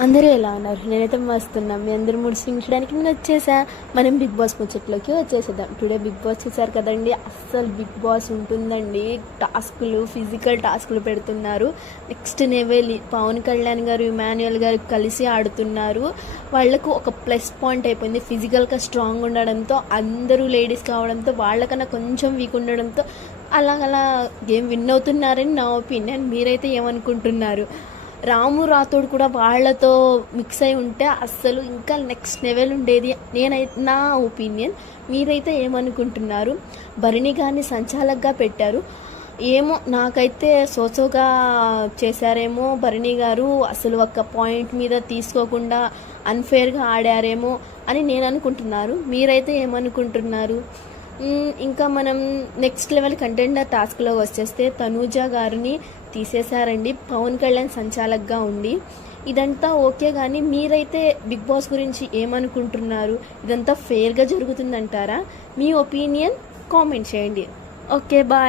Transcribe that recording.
అందరూ ఎలా ఉన్నారు? నేనైతే మస్తున్నాం. మీ అందరూ ముడిసించడానికి నేను వచ్చేసా. మనం బిగ్ బాస్ ముచ్చట్లోకి వచ్చేసేద్దాం. టుడే బిగ్ బాస్ చూసారు కదండి. అస్సలు బిగ్ బాస్ ఉంటుందండి. టాస్కులు, ఫిజికల్ టాస్కులు పెడుతున్నారు. నెక్స్ట్ లెవెల్ పవన్ కళ్యాణ్ గారు, ఇమాన్యుయల్ గారు కలిసి ఆడుతున్నారు. వాళ్లకు ఒక ప్లస్ పాయింట్ అయిపోయింది. ఫిజికల్గా స్ట్రాంగ్ ఉండడంతో, అందరూ లేడీస్ కావడంతో, వాళ్ళకన్నా కొంచెం వీక్ ఉండడంతో అలా గేమ్ విన్ అవుతున్నారని నా ఒపీనియన్. మీరైతే ఏమనుకుంటున్నారు? రాము రాథోడ్ కూడా వాళ్ళతో మిక్స్ అయి ఉంటే అస్సలు ఇంకా నెక్స్ట్ లెవెల్ ఉండేది నా ఒపీనియన్. మీరైతే ఏమనుకుంటున్నారు? భరణి గారిని సంచాలకుగా పెట్టారు. ఏమో నాకైతే సోచోగా చేశారేమో భరణి గారు. అసలు ఒక్క పాయింట్ మీద తీసుకోకుండా అన్ఫేర్గా ఆడారేమో అని నేను అనుకుంటున్నారు. మీరైతే ఏమనుకుంటున్నారు? ఇంకా మనం నెక్స్ట్ లెవెల్ కంటెండర్ టాస్క్లో వచ్చేస్తే తనూజ గారిని తీసేశారండి పవన్ కళ్యాణ్ సంచాలకుగా ఉండి. ఇదంతా ఓకే, కానీ మీరైతే బిగ్ బాస్ గురించి ఏమనుకుంటున్నారు? ఇదంతా ఫెయిర్గా జరుగుతుందంటారా? మీ ఒపీనియన్ కామెంట్ చేయండి. Okay, bye.